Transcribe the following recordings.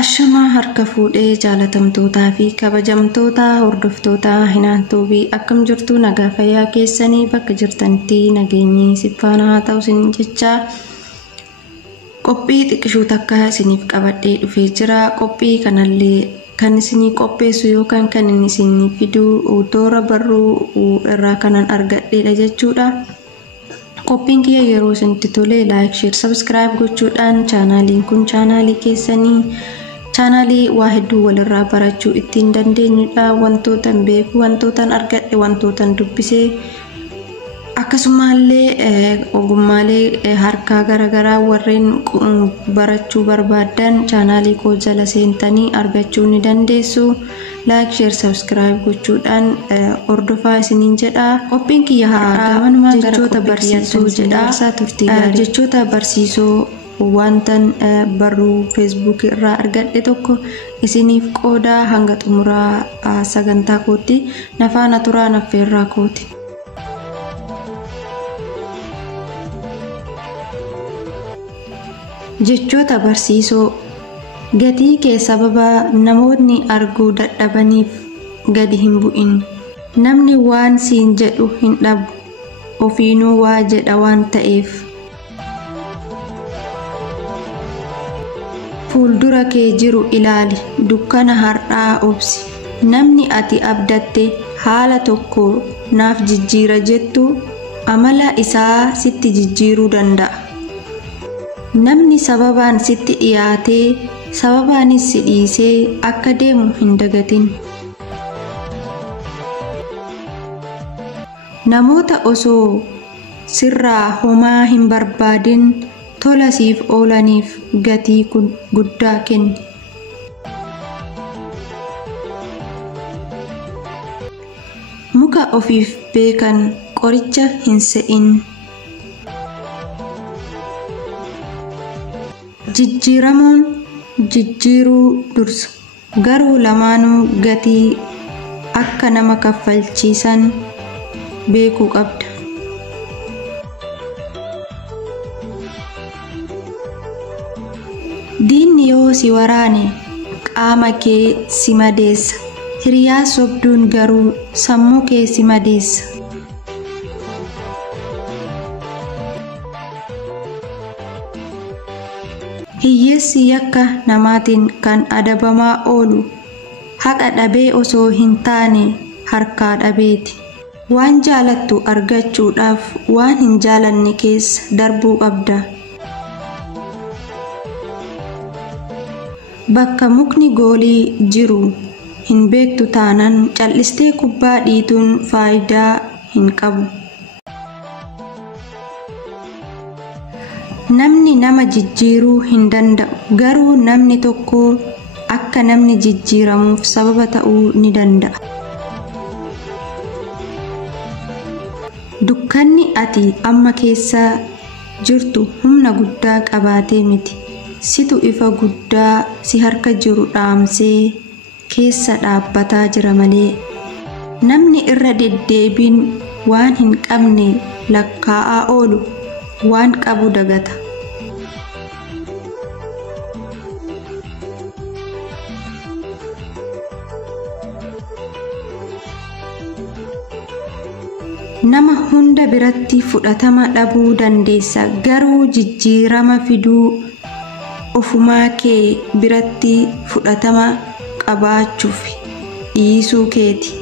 Ashamaa harka fuudhee jaalatamtootaa fi kabajamtoota hordoftoota Hinaantuu fi akkam jirtu nagaa fayyaa keessanii bakka jirtanitti nageenyi sifaana haa ta'u isin jecha qophii xiqqishuu takka isiniif qabadhee dhufee jira. Qophii kanallee kan isinii qopheessu yookaan kan inni isinii fidu toora barruu irraa kanan argadheedha jechuudha. Qophiin kiyya yeroo isinitti tole like, share, subscribe gochuudhaan chaanaaliin kun chaanaalii keessanii chaanaalii waa hedduu walirraa barachuu ittiin dandeenyudha. Wantootan beeku, wantootan argadhe, wantootan dubbisee akkasumallee ogummaalee harkaa garagaraa warreen barachuu barbaadan chaanaalii koo jala seentanii argachuu ni dandeessu. Like, share, subscribe gochuudhaan hordofaa isiniin jedha. Qophiin kiyya har'aa jechoota barsiisoo jedha. Jechoota barsiisoo wantan barruu Facebook irraa argadhe tokko isiniif qooda hanga xumuraa sagantaa kootti nafaana turaa naffeerraa kooti. Jechoota barsiisoo gatii kee sababa namoonni arguu dadhabaniif gadi hin bu'in. Namni waan siin jedhu hin dhabu, ofiinuu waa jedha waan ta'eef. Fuuldura kee jiru ilaali, dukkana har'aa obsi. Namni ati abdatte haala tokko naaf jijjiira jettu amala isaa sitti jijjiiruu danda'a. Namni sababaan sitti dhiyaatee sababaanis si dhiisee akka deemu hin dagatin. Namoota osoo sirraa homaa hin barbaadin tola siif oolaniif gatii guddaa kenni. Muka ofiif beekan qoricha hin se'in. Jijjiiramuun jijjiiruu dursa, garuu lamaanuu gatii akka nama kaffalchiisan beekuu qabda. Diinni yoo si waraane qaama kee si madeessa, hiriyaa sobduun garuu sammuu kee si madeessa. Hiyyeessi yakka namaatiin kan adabamaa oolu haqa dhabee osoo hin taane harkaa dhabeeti. Waan jaalattu argachuudhaaf waan hin jaalanne keessa darbuu qabda. Bakka mukni goolii jiru hin beektu taanaan cal'istee kubbaa dhiituun faayidaa hin qabu. Namni nama jijjiiruu hin danda'u, garuu namni tokko akka namni jijjiiramuuf sababa ta'uu ni danda'a. Dukkanni ati amma keessa jirtu humna guddaa qabaatee miti. Situ ifa guddaa si harka jiru dhaamsee keessa dhaabbataa jira malee. Namni irra deddeebiin waan hin qabne lakkaa'aa oolu waan qabu dagata. Nama hunda biratti fudhatama dhabuu dandeessa, garuu jijjiirama fiduu ofumaa kee biratti fudhatama qabaachuuf dhiisuu keeti.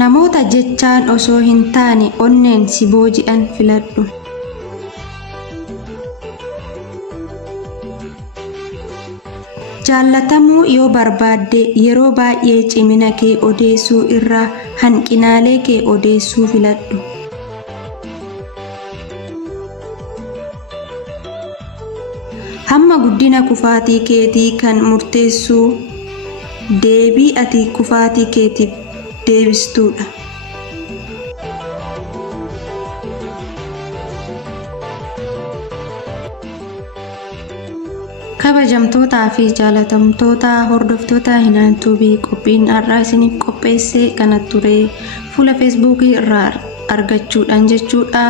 Namoota jechaan osoo hin taane onneen si booji'an filadhu. Jaalatamuu yoo barbaadde yeroo baay'ee cimina kee odeessuu irraa hanqinaalee kee odeessuu filadhu. Hamma guddina kufaatii keetii kan murteessu deebii ati kufaatii keetiif deebistuudha. Kabajamtootaa fi jaalatamtoota hordoftoota Hinaantuu fi qophiin har'aa isiniif qopheesse kana ture fuula Facebook irraa argachuudhaan jechuudha.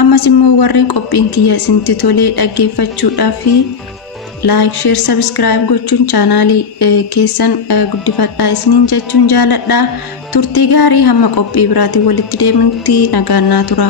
ammas immoo warreen qophiin kiyya isinitti tolee dhaggeeffachuudhaaf like share subscribe gochuun chaanaalii keessan guddifadhaa isiniin jechuun jaaladha. turtii gaarii hamma qophii biraatiin walitti deemnutti nagaan naa tura.